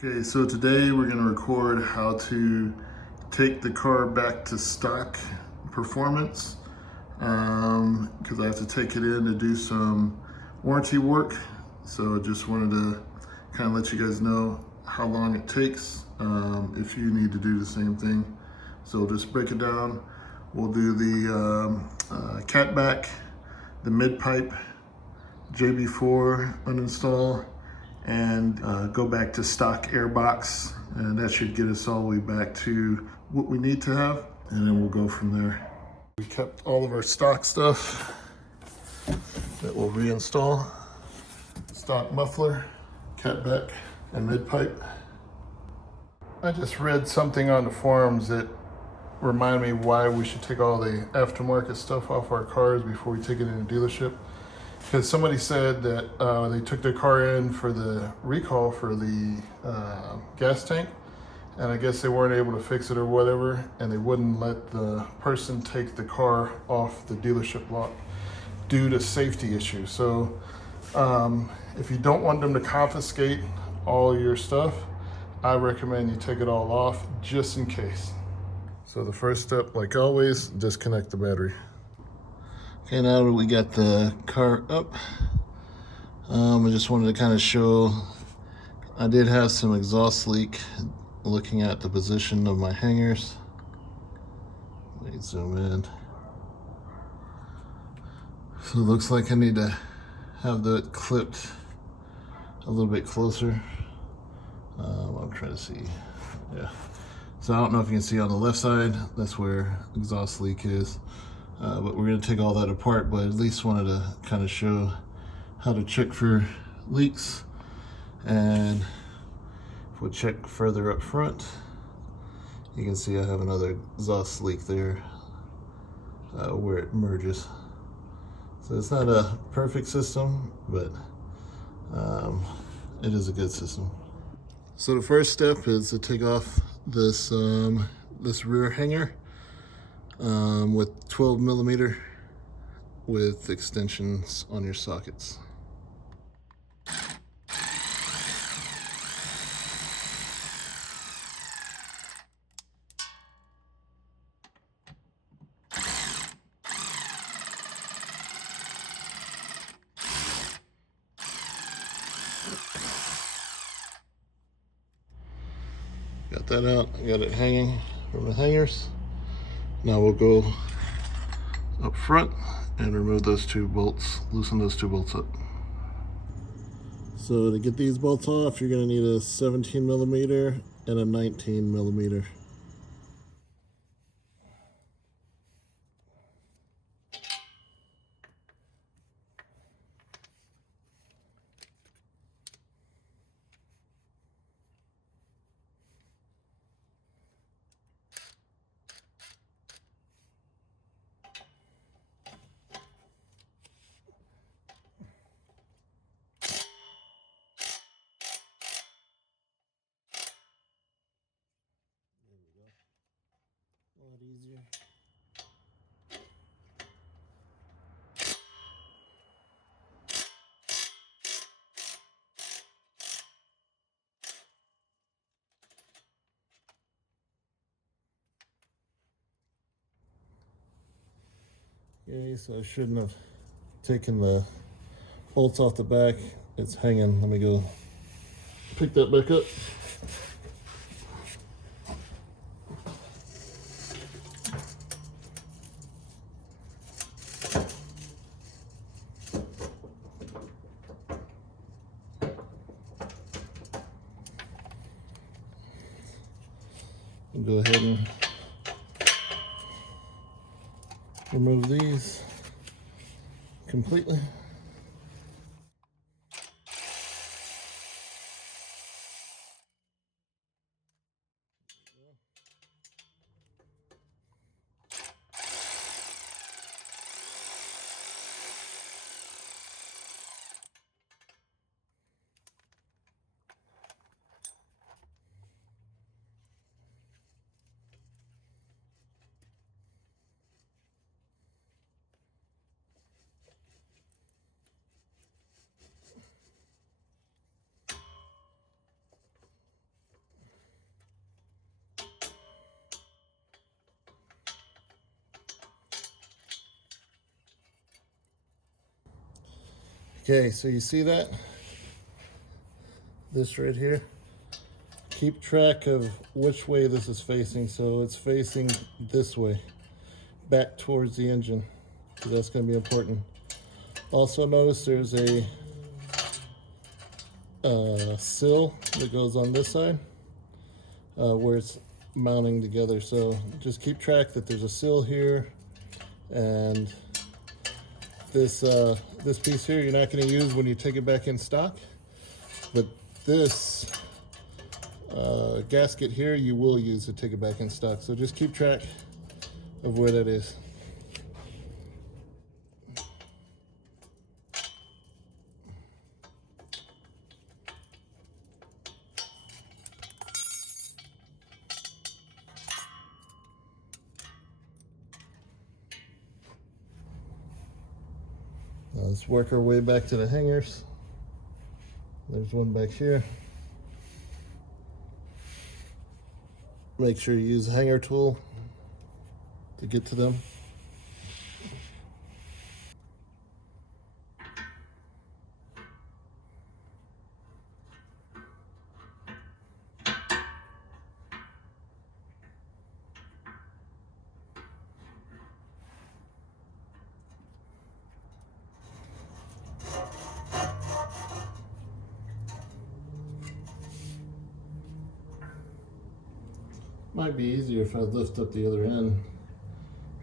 Okay, so today we're going to record how to take the car back to stock performance because I have to take it in to do some warranty work. So just wanted to kind of let you guys know how long it takes if you need to do the same thing. So just break it down. We'll do the catback, the mid-pipe, JB4 uninstall, and go back to stock airbox, and that should get us all the way back to what we need to have, and then we'll go from there. We kept all of our stock stuff that we'll reinstall. Stock muffler, catback, and mid-pipe. I just read something on the forums that reminded me why we should take all the aftermarket stuff off our cars before we take it in a dealership. Because somebody said that they took their car in for the recall for the gas tank, and I guess they weren't able to fix it or whatever, and they wouldn't let the person take the car off the dealership lot due to safety issues. So if you don't want them to confiscate all your stuff, I recommend you take it all off just in case. So the first step, like always, disconnect the battery. Okay, now that we got the car up, I just wanted to kind of show, I did have some exhaust leak looking at the position of my hangers. Let me zoom in. So it looks like I need to have that clipped a little bit closer. I'm trying to see, yeah. So I don't know if you can see on the left side, that's where exhaust leak is. But we're going to take all that apart, but at least wanted to kind of show how to check for leaks. And if we check further up front, you can see I have another exhaust leak there where it merges. So it's not a perfect system, but it is a good system. So the first step is to take off this this rear hanger with 12 millimeter with extensions on your sockets. Got that out, got it hanging from the hangers. Now we'll go up front and remove those two bolts, loosen those two bolts up. So to get these bolts off, you're going to need a 17 millimeter and a 19 millimeter. A lot easier. Okay, so I shouldn't have taken the bolts off the back. It's hanging. Let me go pick that back up. I'll go ahead and remove these completely. Okay, so you see that? This right here. Keep track of which way this is facing. So it's facing this way, back towards the engine. So that's going to be important. Also notice there's a sill that goes on this side where it's mounting together. So just keep track that there's a sill here, and this piece here you're not going to use when you take it back in stock, but this gasket here you will use to take it back in stock. So just keep track of where that is. Let's work our way back to the hangers. There's one back here. Make sure you use a hanger tool to get to them. Might be easier if I lift up the other end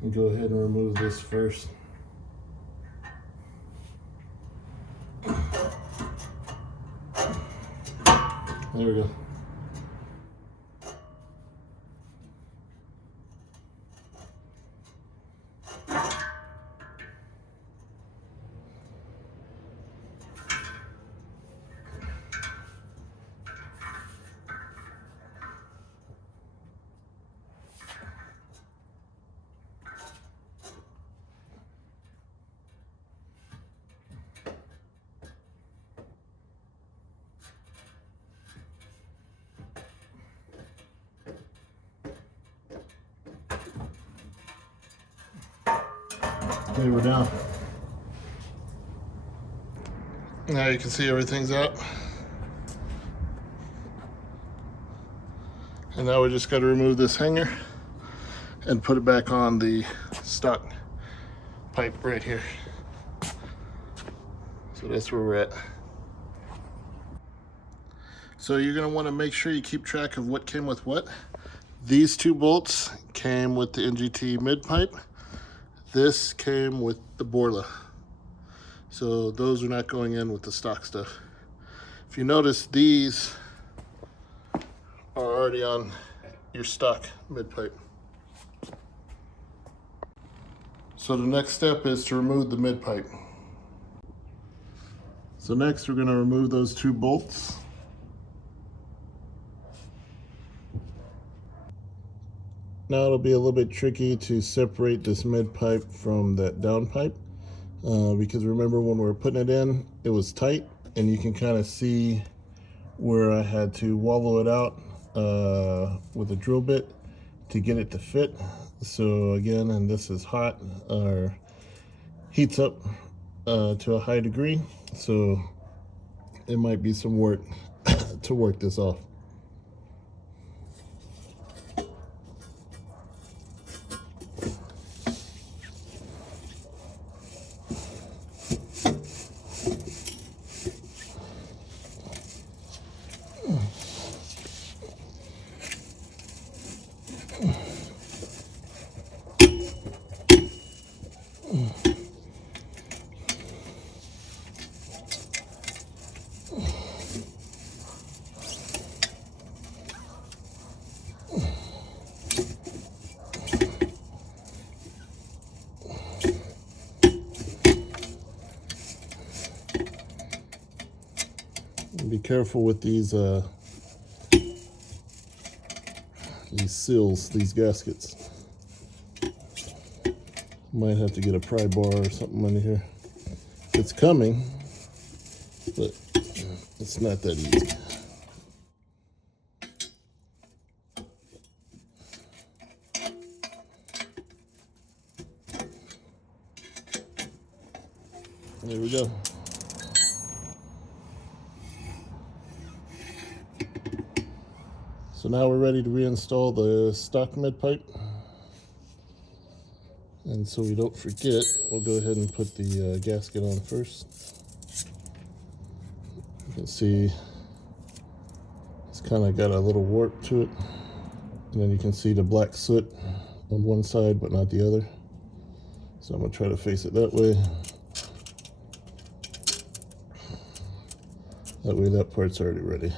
and go ahead and remove this first. There we go. Okay, we're down. Now you can see everything's out. And now we just got to remove this hanger and put it back on the stock pipe right here. So that's where we're at. So you're going to want to make sure you keep track of what came with what. These two bolts came with the NGT Midpipe. This came with the Borla. So those are not going in with the stock stuff. If you notice, these are already on your stock midpipe. So the next step is to remove the midpipe. So next we're going to remove those two bolts. Now it'll be a little bit tricky to separate this midpipe from that downpipe because remember when we were putting it in, it was tight, and you can kind of see where I had to wallow it out with a drill bit to get it to fit. So again, and this is hot, or heats up to a high degree, so it might be some work to work this off. Be careful with these seals, these gaskets. Might have to get a pry bar or something under here. It's coming, but it's not that easy. There we go. So now we're ready to reinstall the stock mid-pipe. And so we don't forget, we'll go ahead and put the gasket on first. You can see it's kind of got a little warp to it. And then you can see the black soot on one side but not the other. So I'm going to try to face it that way. That way that part's already ready.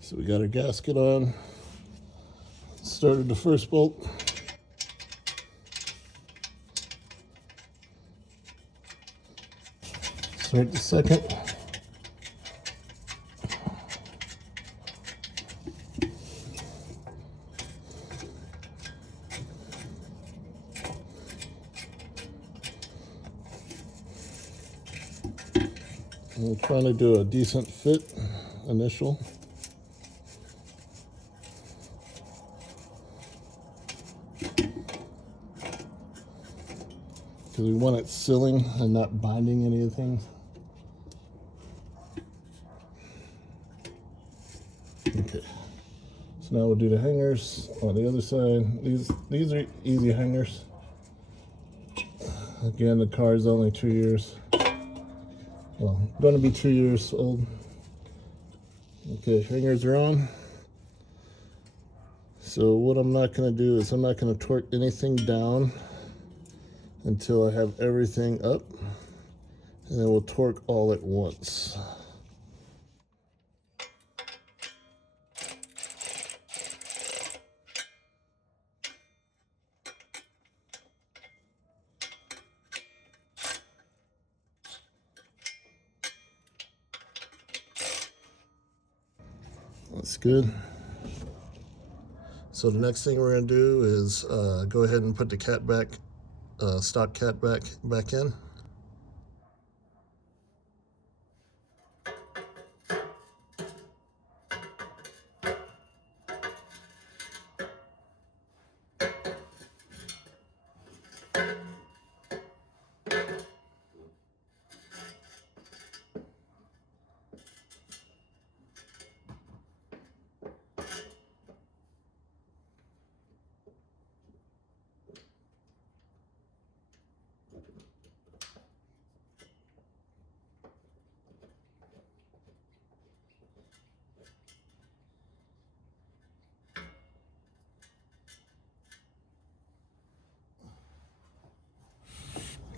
So we got our gasket on, started the first bolt. Start the second. And we're trying to do a decent fit initial. Because we want it sealing and not binding any of the things. Okay, so now we'll do the hangers on the other side. These are easy hangers. Again, the car is only 2 years. Well, going to be 2 years old. Okay, hangers are on. So what I'm not going to do is I'm not going to torque anything down until I have everything up, and then we'll torque all at once. That's good. So the next thing we're going to do is go ahead and put the cat back, stock cat back in.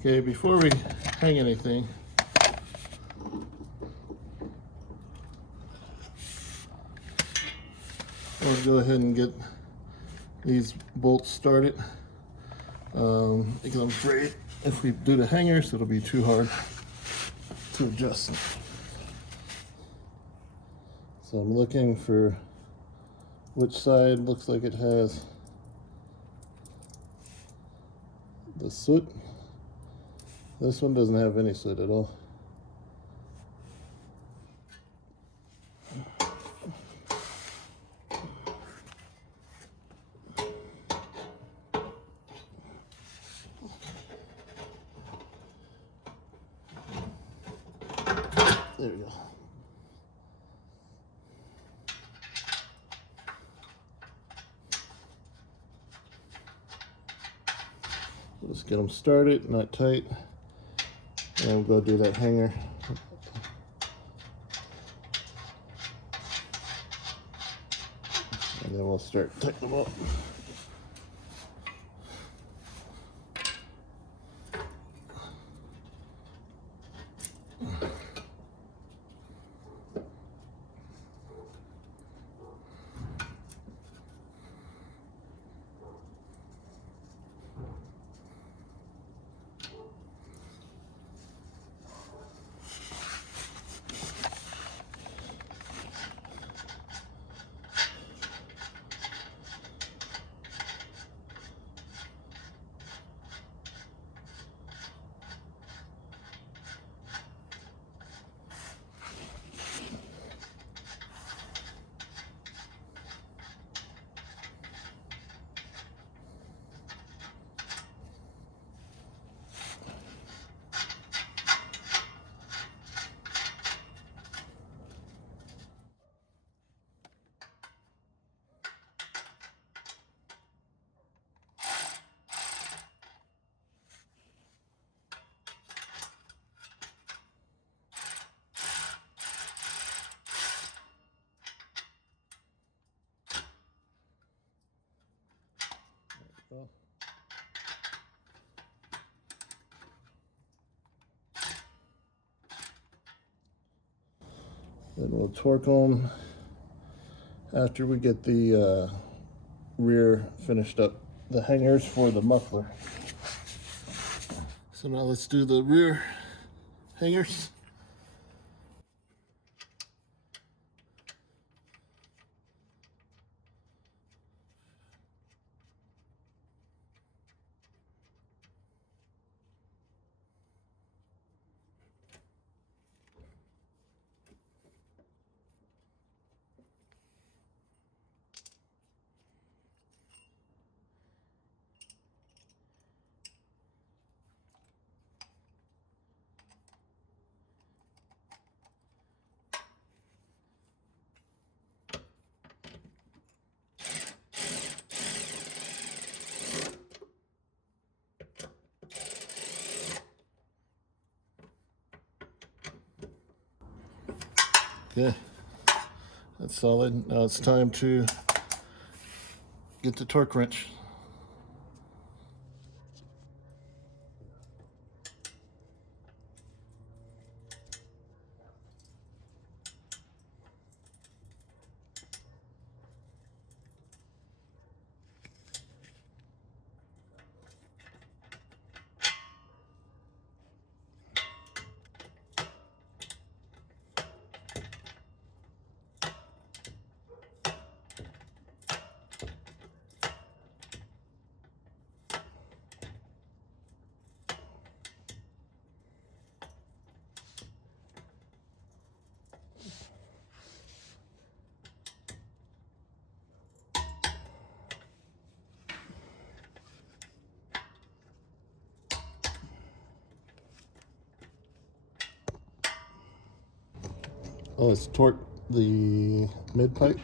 Okay, before we hang anything, I'll go ahead and get these bolts started because I'm afraid if we do the hangers, it'll be too hard to adjust. So I'm looking for which side looks like it has the soot. This one doesn't have any soot at all. There we go. Just get them started, not tight. And we'll go do that hanger. And then we'll start tightening them up. Then we'll torque them after we get the rear finished up, the hangers for the muffler. So now let's do the rear hangers. Okay, that's solid. Now it's time to get the torque wrench. Let's torque the mid pipe.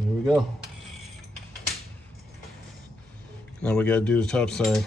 There we go. Now we gotta do the top side.